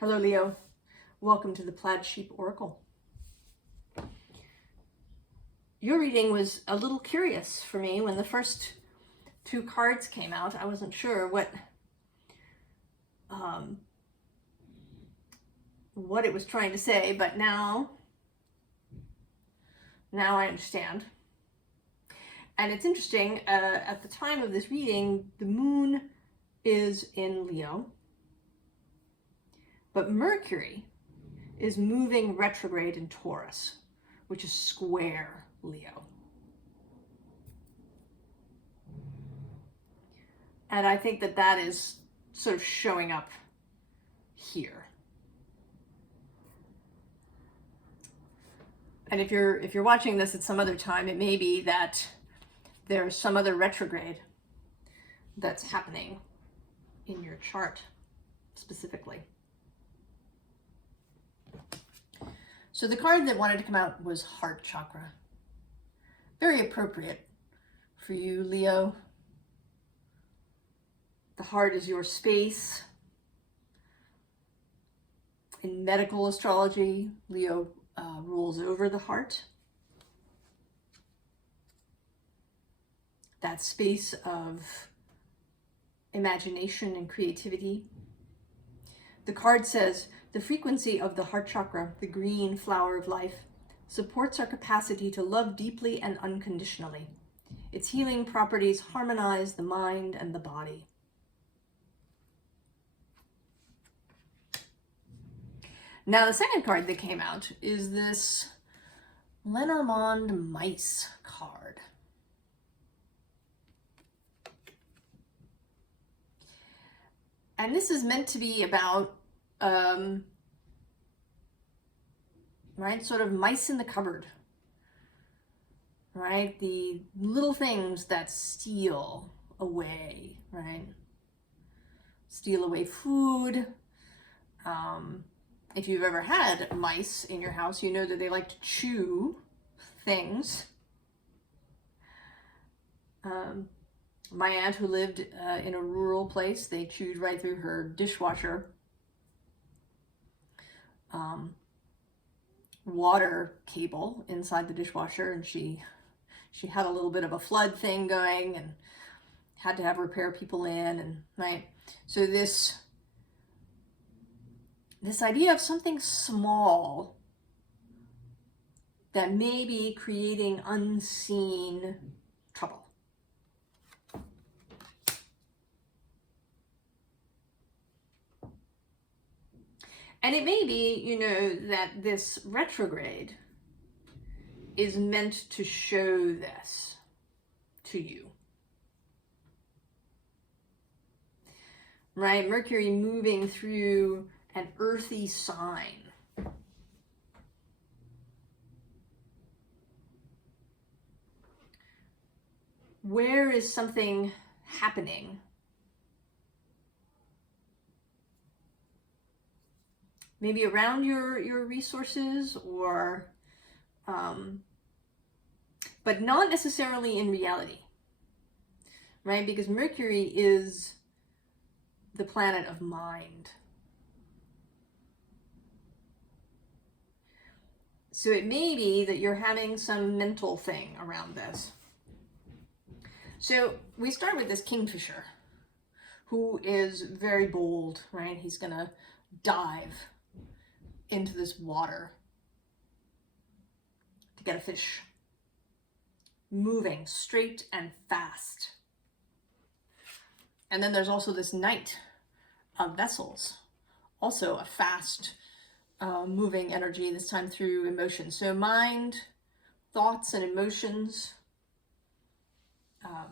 Hello, Leo. Welcome to the Plaid Sheep Oracle. Your reading was a little curious for me when the first two cards came out. I wasn't sure what it was trying to say, but now I understand. And it's interesting, at the time of this reading, the moon is in Leo, but Mercury is moving retrograde in Taurus, which is square Leo. And I think that that is sort of showing up here. And if you're watching this at some other time, it may be that there's some other retrograde that's happening in your chart specifically. So the card that wanted to come out was Heart Chakra. Very appropriate for you, Leo. The heart is your space. In medical astrology, Leo rules over the heart. That space of imagination and creativity. The card says, the frequency of the heart chakra, the green flower of life, supports our capacity to love deeply and unconditionally. Its healing properties harmonize the mind and the body. Now, the second card that came out is this Lenormand Mice card. And this is meant to be about, right, sort of mice in the cupboard, right? The little things that steal away, right? Steal away food. If you've ever had mice in your house, you know that they like to chew things. My aunt, who lived in a rural place, they chewed right through her dishwasher. Water cable inside the dishwasher, and she had a little bit of a flood thing going and had to have repair people in, and right. So this idea of something small that may be creating unseen trouble. And it may be, you know, that this retrograde is meant to show this to you. Right? Mercury moving through an earthy sign. Where is something happening? Maybe around your resources, or but not necessarily in reality, right? Because Mercury is the planet of mind. So it may be that you're having some mental thing around this. So we start with this kingfisher, who is very bold, right? He's gonna dive into this water to get a fish, moving straight and fast. And then there's also this knight of vessels, also a fast moving energy, this time through emotion. So mind, thoughts and emotions, kind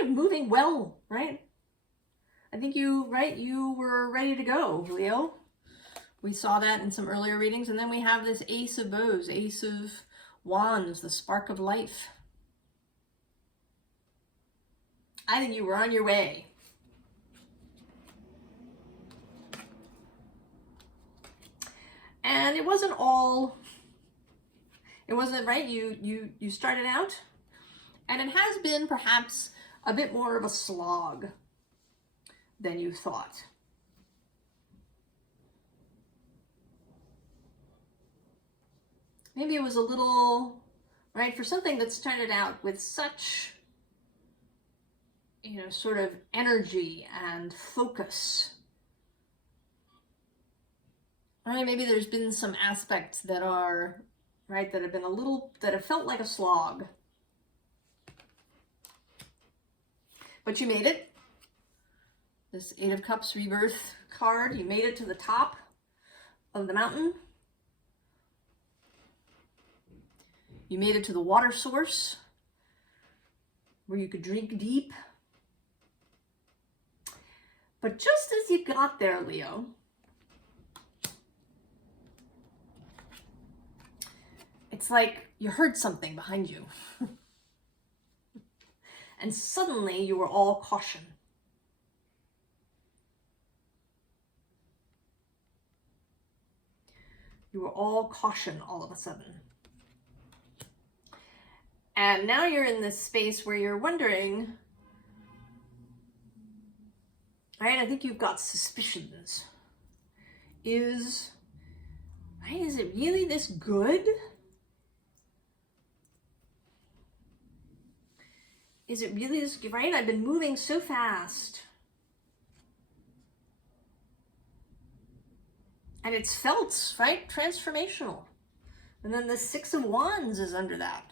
of moving well, right? I think you were ready to go, Leo. We saw that in some earlier readings. And then we have this Ace of Bows, Ace of Wands, the spark of life. I think you were on your way. And it wasn't right. You started out, and it has been perhaps a bit more of a slog than you thought. maybe it was a little, right, for something that started out with such, you know, sort of energy and focus. Right, maybe there's been some aspects that are, right, that have been a little, that have felt like a slog. But you made it. This Eight of Cups Rebirth card, you made it to the top of the mountain. You made it to the water source where you could drink deep. But just as you got there, Leo, it's like you heard something behind you. And suddenly you were all caution. You were all caution all of a sudden. And now you're in this space where you're wondering, right? I think you've got suspicions. Is it really this good? Is it really this good, right? I've been moving so fast. And it's felt, right? Transformational. And then the Six of Wands is under that.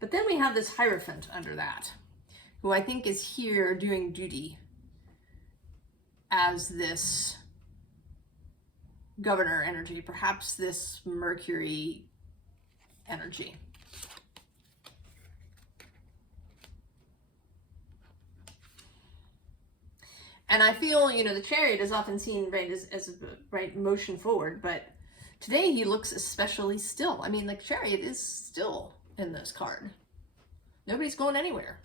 But then we have this Hierophant under that, who I think is here doing duty as this governor energy, perhaps this Mercury energy. And I feel, you know, the Chariot is often seen, right, as right, motion forward, but today he looks especially still. I mean, the Chariot is still in this card. Nobody's going anywhere.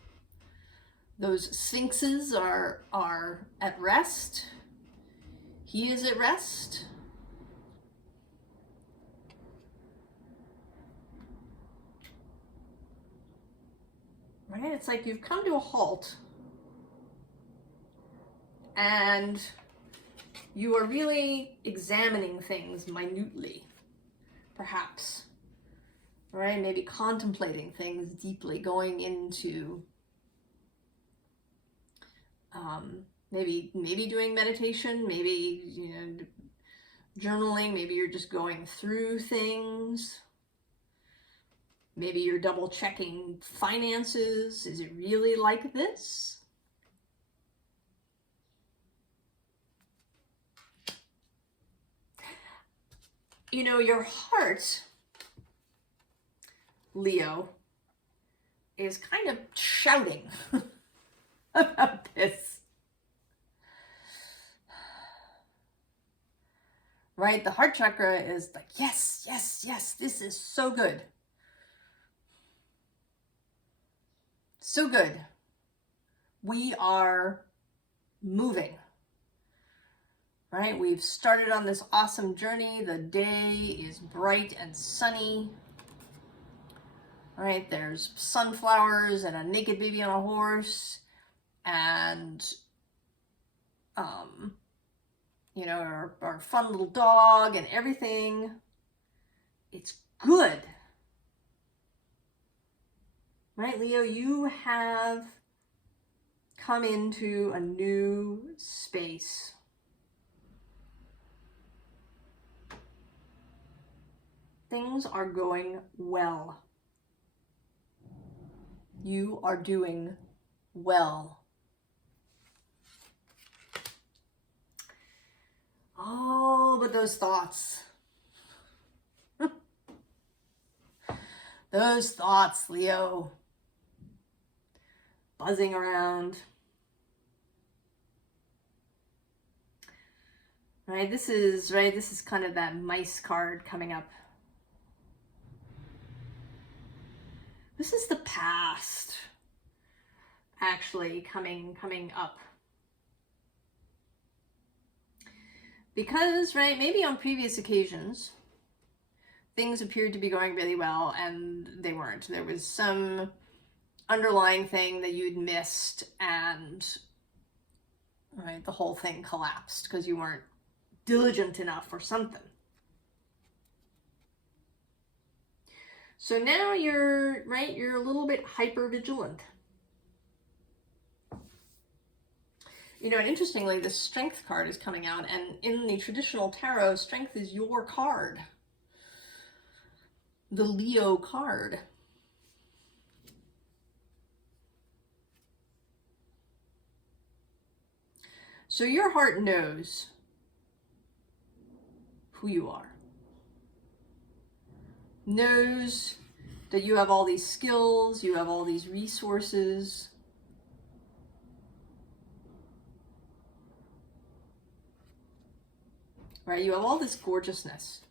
Those sphinxes are at rest. He is at rest. Right? It's like you've come to a halt and you are really examining things minutely, perhaps. Right? Maybe contemplating things deeply, going into maybe doing meditation, maybe, you know, journaling, maybe you're just going through things. Maybe you're double checking finances. Is it really like this? You know, your heart, Leo, is kind of shouting about this. Right? The heart chakra is like, yes, yes, yes, this is so good. So good. We are moving. Right? We've started on this awesome journey. The day is bright and sunny. Right? There's sunflowers and a naked baby on a horse and you know, our fun little dog and everything. It's good. Right, Leo, you have come into a new space. Things are going well. You are doing well. Oh, but those thoughts. Those thoughts, Leo. Buzzing around. Right, this is kind of that mice card coming up. This is the past actually coming up. Because, right, maybe on previous occasions, things appeared to be going really well and they weren't. There was some underlying thing that you'd missed and, right, the whole thing collapsed because you weren't diligent enough or something. So now you're, right, you're a little bit hyper vigilant. You know, and interestingly, the Strength card is coming out, and in the traditional tarot, Strength is your card. The Leo card. So your heart knows who you are. Knows that you have all these skills, you have all these resources. Right? You have all this gorgeousness.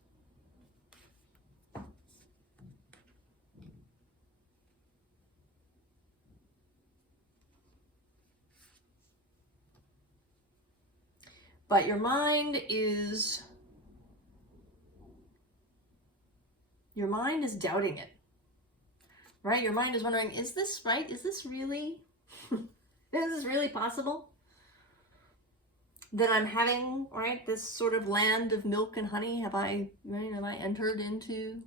But your mind is doubting it. Right? Your mind is wondering, is this right? Is this really, is this really possible? That I'm having, right, this sort of land of milk and honey? Have I entered into?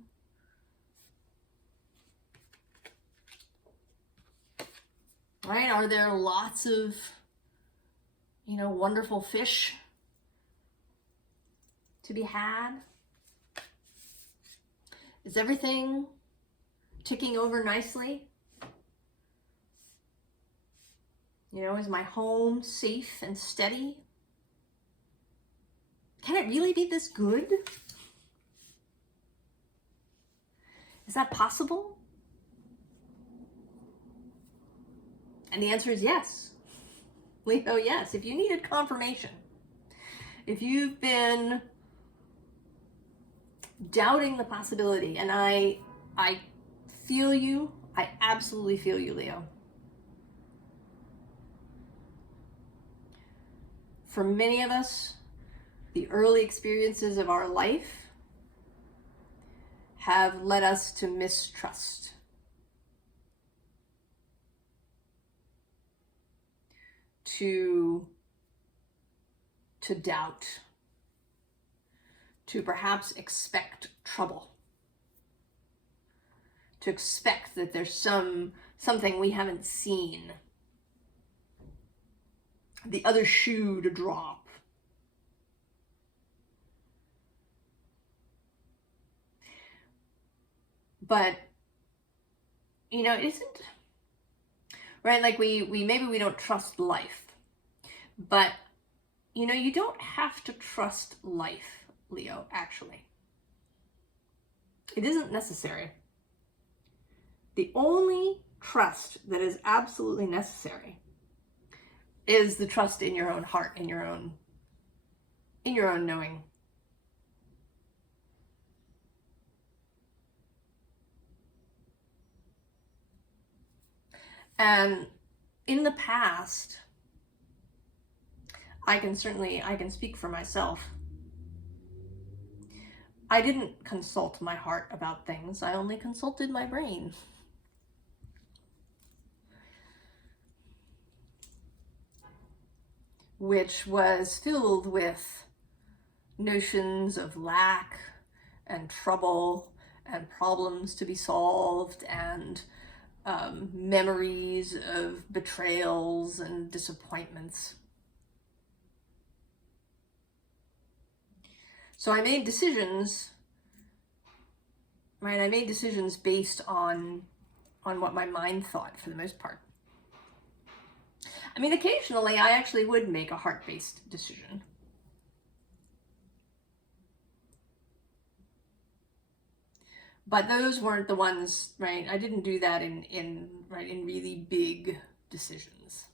Right? Are there lots of, wonderful fish to be had? Is everything ticking over nicely? Is my home safe and steady? Can it really be this good? Is that possible? And the answer is yes. Leo, yes. If you needed confirmation, if you've been doubting the possibility, and I feel you, I absolutely feel you, Leo. For many of us, the early experiences of our life have led us to mistrust. To doubt. To perhaps expect trouble. To expect that there's something we haven't seen. The other shoe to drop. But, it isn't, right? Like maybe we don't trust life, but, you don't have to trust life, Leo, actually. It isn't necessary. The only trust that is absolutely necessary is the trust in your own heart, in your own knowing. And in the past, I can speak for myself. I didn't consult my heart about things. I only consulted my brain. Which was filled with notions of lack and trouble and problems to be solved and memories of betrayals and disappointments. So I made decisions, right? I made decisions based on what my mind thought for the most part. I mean, occasionally I actually would make a heart-based decision. But those weren't the ones, right? I didn't do that in really big decisions.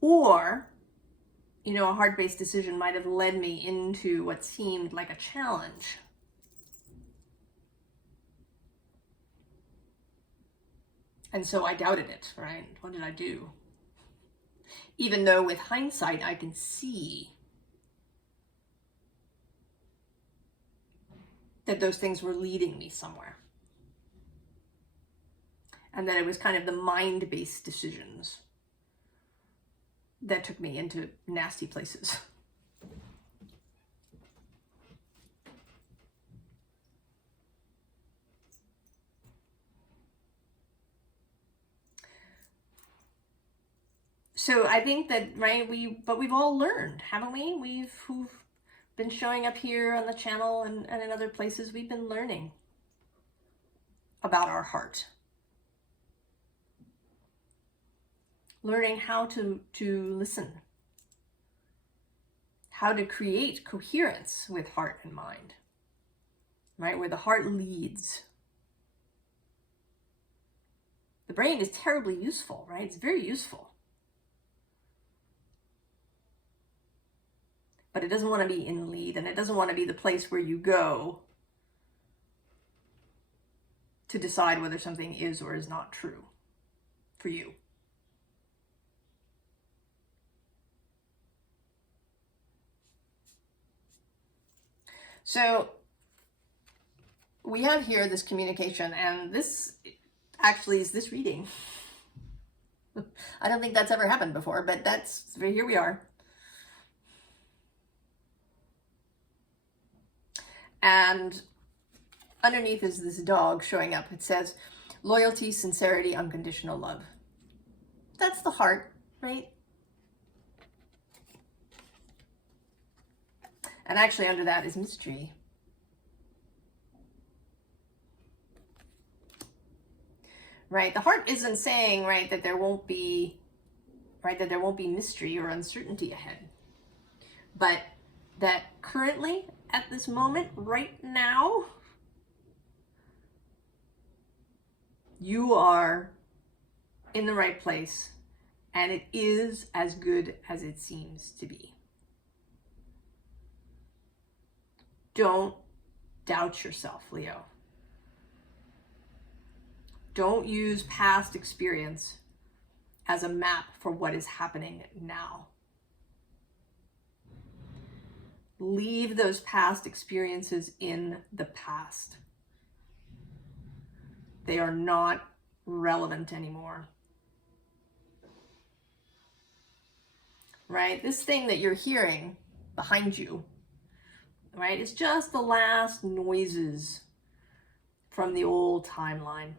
Or, a heart-based decision might have led me into what seemed like a challenge. And so I doubted it, right? What did I do? Even though with hindsight, I can see that those things were leading me somewhere. and that it was kind of the mind-based decisions that took me into nasty places. So I think that, right, we've all wlearned, haven't we? Who've been showing up here on the channel and in other places, we've been learning about our heart. Learning how to listen. How to create coherence with heart and mind. Right? Where the heart leads. The brain is terribly useful, right? It's very useful. But it doesn't want to be in lead, and it doesn't want to be the place where you go to decide whether something is or is not true for you. So we have here this communication, and this actually is this reading. I don't think that's ever happened before, but here we are. And underneath is this dog showing up. It says, loyalty, sincerity, unconditional love. That's the heart, right? And actually under that is mystery. Right? The heart isn't saying, right, that there won't be, right, that there won't be mystery or uncertainty ahead. But that currently, at this moment, right now, you are in the right place, and it is as good as it seems to be. Don't doubt yourself, Leo. Don't use past experience as a map for what is happening now. Leave those past experiences in the past. They are not relevant anymore. Right? This thing that you're hearing behind you, right, is just the last noises from the old timeline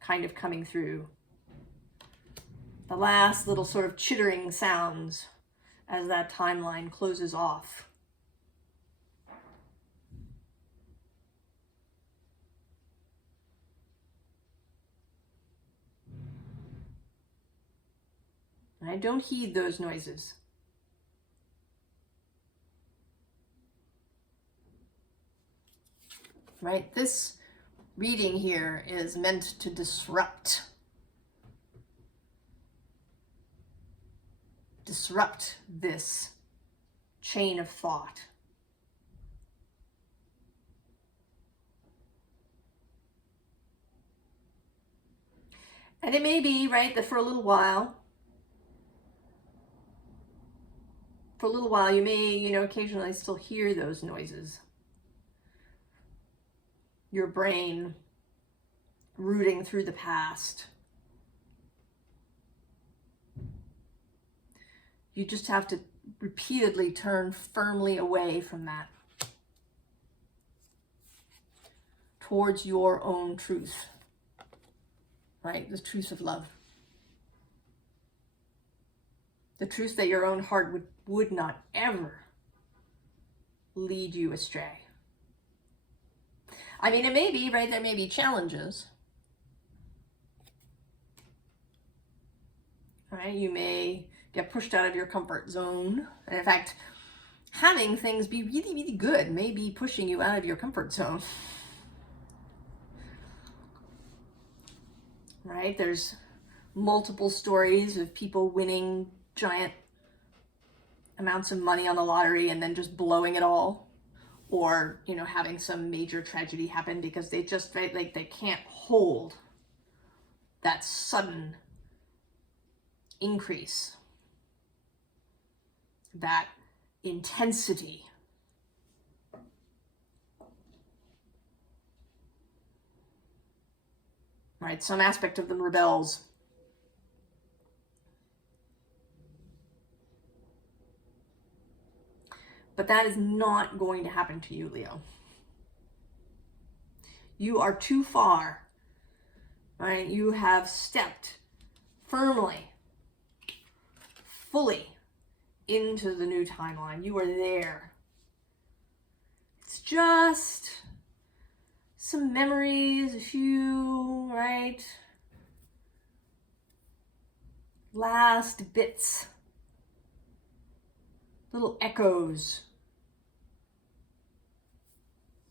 kind of coming through. The last little sort of chittering sounds as that timeline closes off. Right? Don't heed those noises. Right? This reading here is meant to disrupt this chain of thought. And it may be, right, that for a little while you may, occasionally still hear those noises. Your brain rooting through the past. You just have to repeatedly turn firmly away from that towards your own truth, right? The truth of love. The truth that your own heart would not ever lead you astray. I mean, it may be, right, there may be challenges. Right? You may get pushed out of your comfort zone. And in fact, having things be really, really good may be pushing you out of your comfort zone. Right? There's multiple stories of people winning giant amounts of money on the lottery and then just blowing it all. Or, having some major tragedy happen because they just, right, like they can't hold that sudden increase, that intensity. right? Some aspect of them rebels. But that is not going to happen to you, Leo. You are too far, right? You have stepped firmly, fully into the new timeline. You are there. It's just some memories, a few, right? Last bits, little echoes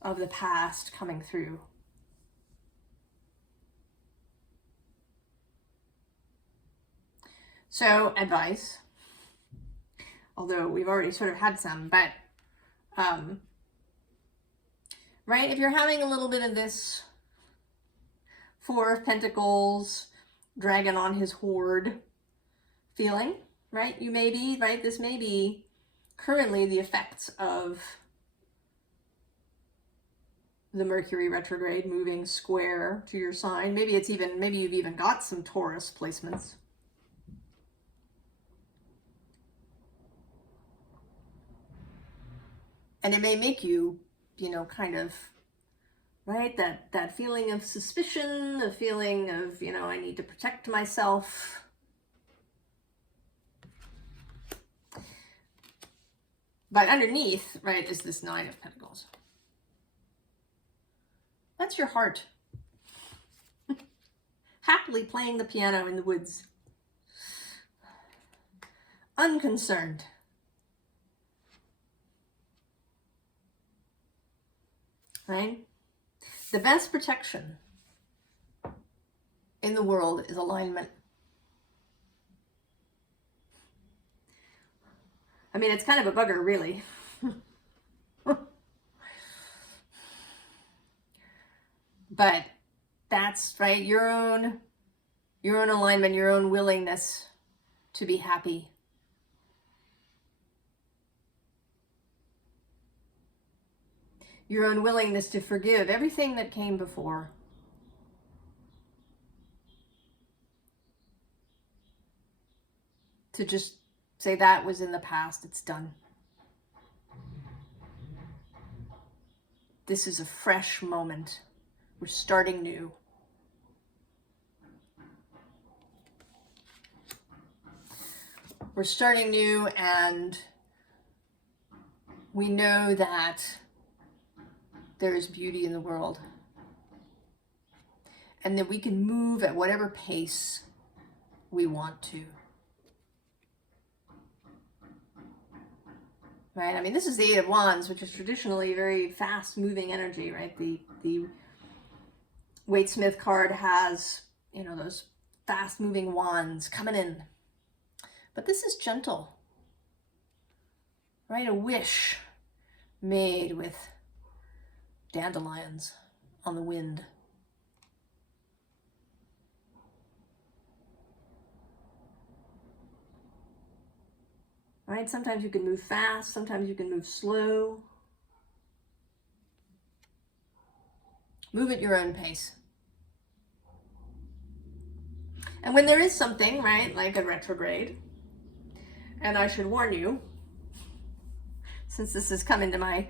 of the past coming through. So, advice, although we've already sort of had some, but, right, if you're having a little bit of this Four of Pentacles, dragon on his hoard feeling, right, you may be, right, this may be currently the effects of the Mercury retrograde moving square to your sign. Maybe you've even got some Taurus placements. And it may make you, kind of, right, that feeling of suspicion, the feeling of, I need to protect myself. But underneath, right, is this Nine of Pentacles. That's your heart. Happily playing the piano in the woods. Unconcerned. Right? The best protection in the world is alignment. I mean, it's kind of a bugger, really. But that's, right, your own alignment, your own willingness to be happy. Your own willingness to forgive everything that came before. To just say that was in the past, it's done. This is a fresh moment. We're starting new. We're starting new, and we know that there is beauty in the world, and that we can move at whatever pace we want to. Right? I mean, this is the Eight of Wands, which is traditionally very fast-moving energy, right? The Waite Smith card has, those fast-moving wands coming in. But this is gentle, right? A wish made with dandelions on the wind. Right? Sometimes you can move fast, sometimes you can move slow. Move at your own pace. And when there is something, right, like a retrograde, and I should warn you, since this has come into my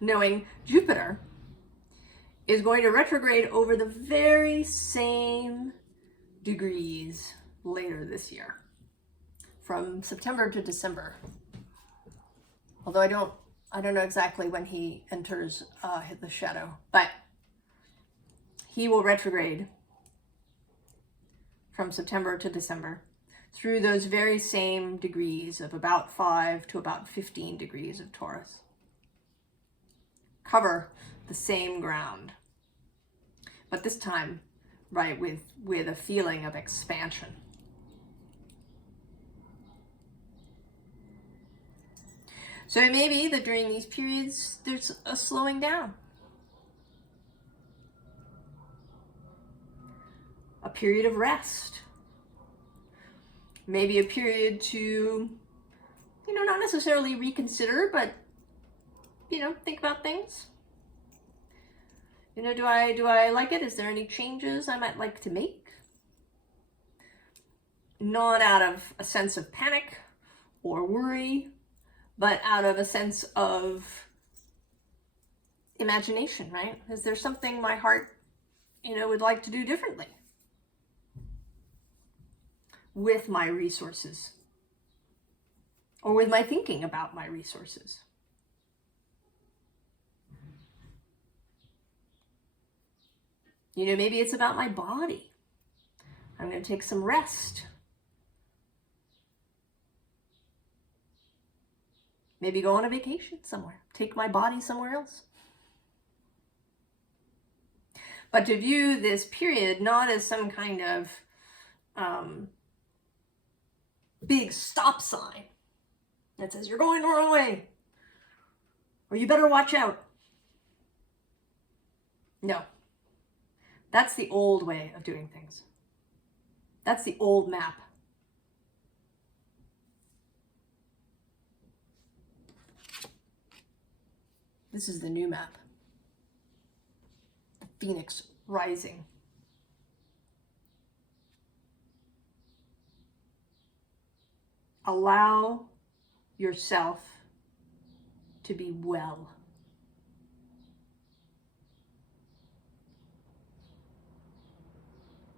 knowing, Jupiter is going to retrograde over the very same degrees later this year, from September to December. Although I don't know exactly when he enters the shadow, but he will retrograde from September to December through those very same degrees of about 5 to about 15 degrees of Taurus. Cover the same ground, but this time, right, with a feeling of expansion. So it may be that during these periods, there's a slowing down. A period of rest. Maybe a period to, not necessarily reconsider, but, think about things. You know, do I like it? Is there any changes I might like to make? Not out of a sense of panic or worry, but out of a sense of imagination, right? Is there something my heart, would like to do differently with my resources or with my thinking about my resources? Maybe it's about my body. I'm going to take some rest. Maybe go on a vacation somewhere. Take my body somewhere else. But to view this period not as some kind of big stop sign that says you're going the wrong way or you better watch out. No. That's the old way of doing things. That's the old map. This is the new map. The phoenix rising. Allow yourself to be well.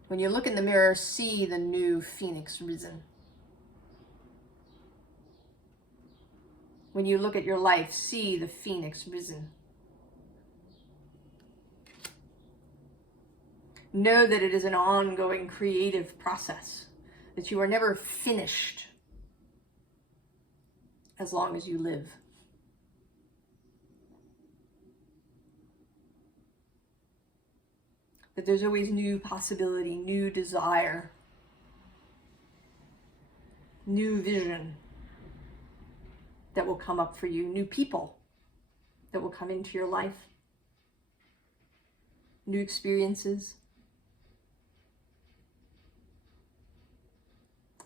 When you look in the mirror, see the new phoenix risen. When you look at your life, see the phoenix risen. Know that it is an ongoing creative process, that you are never finished as long as you live. That there's always new possibility, new desire, new vision that will come up for you, new people that will come into your life, new experiences.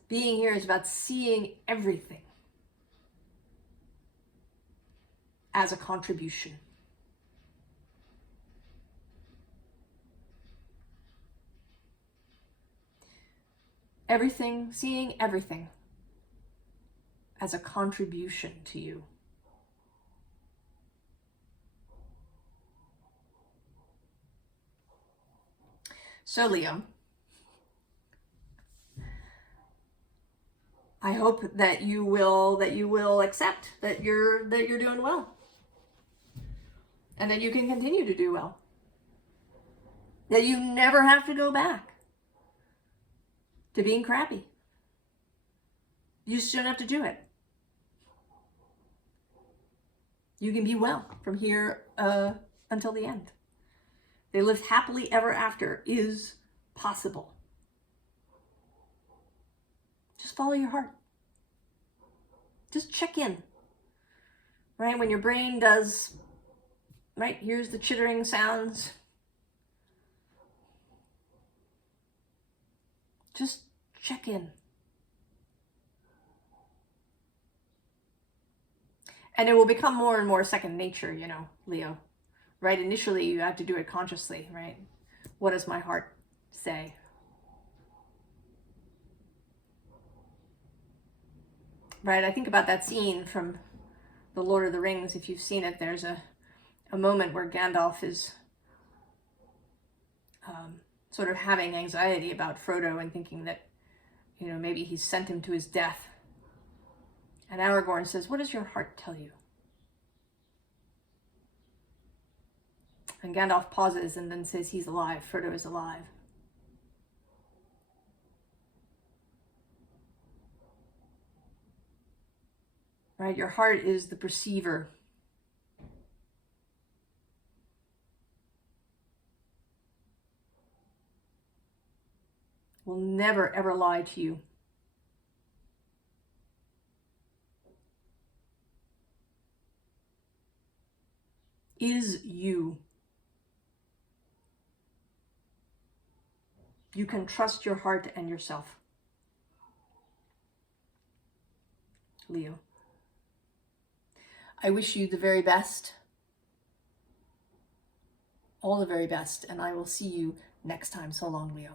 Being here is about seeing everything as a contribution. Everything, seeing everything as a contribution to you. So Leo, I hope that you will accept that you're doing well. And that you can continue to do well. That you never have to go back to being crappy. You just don't have to do it. You can be well from here until the end. They lived happily ever after is possible. Just follow your heart. Just check in. Right? When your brain does, right, here's the chittering sounds. Just check in. And it will become more and more second nature, Leo. Right? Initially, you have to do it consciously, right? What does my heart say? Right? I think about that scene from The Lord of the Rings. If you've seen it, there's a moment where Gandalf is sort of having anxiety about Frodo and thinking that, maybe he's sent him to his death. And Aragorn says, what does your heart tell you? And Gandalf pauses and then says, he's alive. Frodo is alive. Right? Your heart is the perceiver. Will never, ever lie to you. Is you. You can trust your heart and yourself. Leo. I wish you the very best. All the very best, and I will see you next time. So long, Leo.